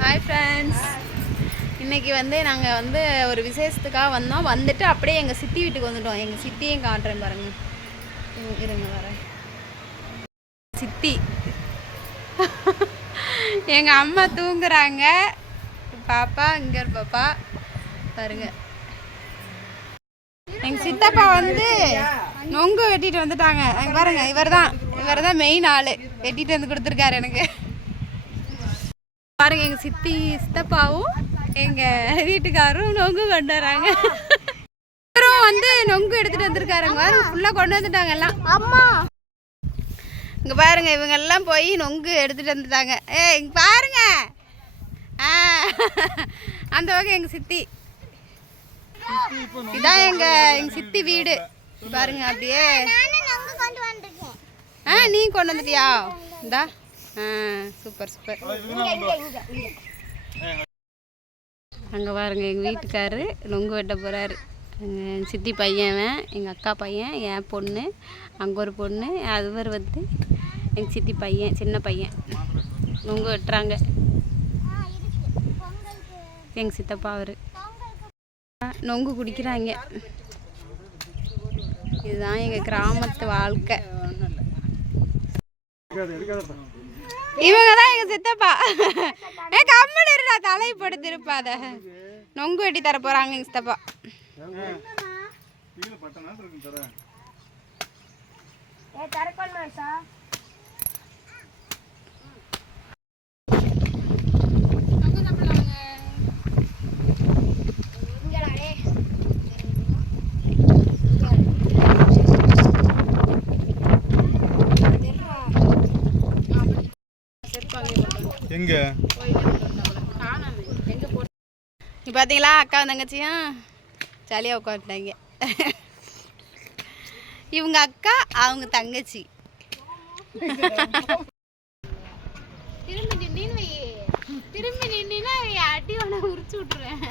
Hi friends, இன்றைக்கி நாங்கள் ஒரு விசேஷத்துக்காக வந்தோம். வந்துட்டு அப்படியே எங்கள் சித்தி வீட்டுக்கு வந்துட்டோம். எங்கள் சித்தியும் காட்டுறேன் பாருங்கள். இருங்க வரேன். சித்தி எங்கள் அம்மா தூங்குறாங்க. பாப்பா இங்கே பாப்பா பாருங்க. எங்கள் சித்தப்பா நொங்கு வெட்டிட்டு வந்துட்டாங்க. பாருங்க, இவர் தான் மெயின் ஆள். வெட்டிட்டு வந்து கொடுத்துருக்காரு எனக்கு. பாருங்க, எங்கள் சித்தப்பாவும் எங்கள் வீட்டுக்காரரும் நொங்கு கொண்டு வராங்க. அப்புறம் நொங்கு எடுத்துட்டு வந்திருக்காருங்க. ஃபுல்லாக கொண்டு வந்துட்டாங்க எல்லாம். அம்மா இங்கே பாருங்க, இவங்க எல்லாம் போய் நொங்கு எடுத்துட்டு வந்துட்டாங்க. இங்கே பாருங்க, அந்த வகை எங்கள் சித்தி. இதான் எங்கள் சித்தி வீடு. பாருங்க அப்படியே. நீ கொண்டு வந்துட்டியா? இந்தா சூப்பர் சூப்பர். அங்கே பாருங்க, எங்கள் வீட்டுக்காரு நொங்கு வெட்ட போகிறாரு. எங்கள் சித்தி பையன், எங்கள் அக்கா பையன், என் பொண்ணு, அங்கே ஒரு பொண்ணு, அதுவர் எங்கள் சித்தி பையன், சின்ன பையன் நொங்கு வெட்டுறாங்க. எங்கள் சித்தப்பா அவர் நொங்கு குடிக்கிறாங்க. இதுதான் எங்கள் கிராமத்து வாழ்க்கை. இவங்க தான் எங்கள் சித்தப்பா. கம்மன் இருடா, தலை போட்டு திருப்பாத. நொங்கு வெட்டி தர போகிறாங்க எங்கள் சித்தப்பா. எங்க பார்த்தீங்களா, அக்கா தங்கச்சியும் ஜாலியாக உட்காந்துட்டாங்க. இவங்க அக்கா, அவங்க தங்கச்சி. திரும்பி நின்னா அடி ஒன்று உரிச்சு விட்டுருவேன்.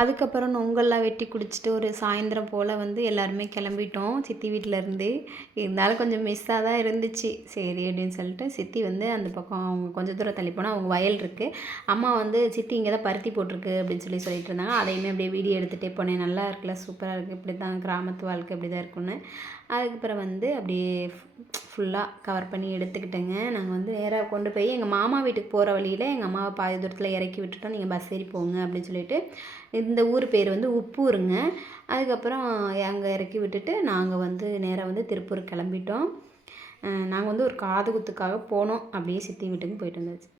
அதுக்கப்புறம் நொங்கெல்லாம் வெட்டி குடிச்சிட்டு ஒரு சாயந்தரம் போல் எல்லாருமே கிளம்பிட்டோம் சித்தி வீட்டிலேருந்து. இருந்தாலும் கொஞ்சம் மிஸ்ஸாக தான் இருந்துச்சு. சரி அப்படின்னு சொல்லிட்டு சித்தி அந்த பக்கம் அவங்க கொஞ்சம் தூரம் தள்ளி போனால் அவங்க வயல் இருக்குது. அம்மா சித்தி இங்கே தான் பருத்தி போட்டிருக்கு அப்படின்னு சொல்லிட்டு இருந்தாங்க. அதையுமே அப்படியே வீடியோ எடுத்துகிட்டே போனேன். நல்லா இருக்குல்ல, சூப்பராக இருக்குது. இப்படி தான் கிராமத்து வாழ்க்கை, இப்படி தான் இருக்குன்னு. அதுக்கப்புறம் அப்படியே ஃபுல்லாக கவர் பண்ணி எடுத்துக்கிட்டேங்க. நாங்கள் நேராக கொண்டு போய் எங்கள் மாமா வீட்டுக்கு போகிற வழியில் எங்கள் அம்மாவை பாதி தூரத்தில் இறக்கி விட்டுட்டோம். நீங்கள் பஸ் ஏறி போங்க அப்படின்னு சொல்லிட்டு. இந்த ஊர் பேர் உப்பூருங்க. அதுக்கப்புறம் அங்கே இறக்கி விட்டுட்டு நாங்கள் நேராக திருப்பூர் கிளம்பிட்டோம். நாங்கள் ஒரு காது குத்துக்காக போனோம். அப்படியே சித்தி வீட்டுக்கு போயிட்டு வந்தாச்சு.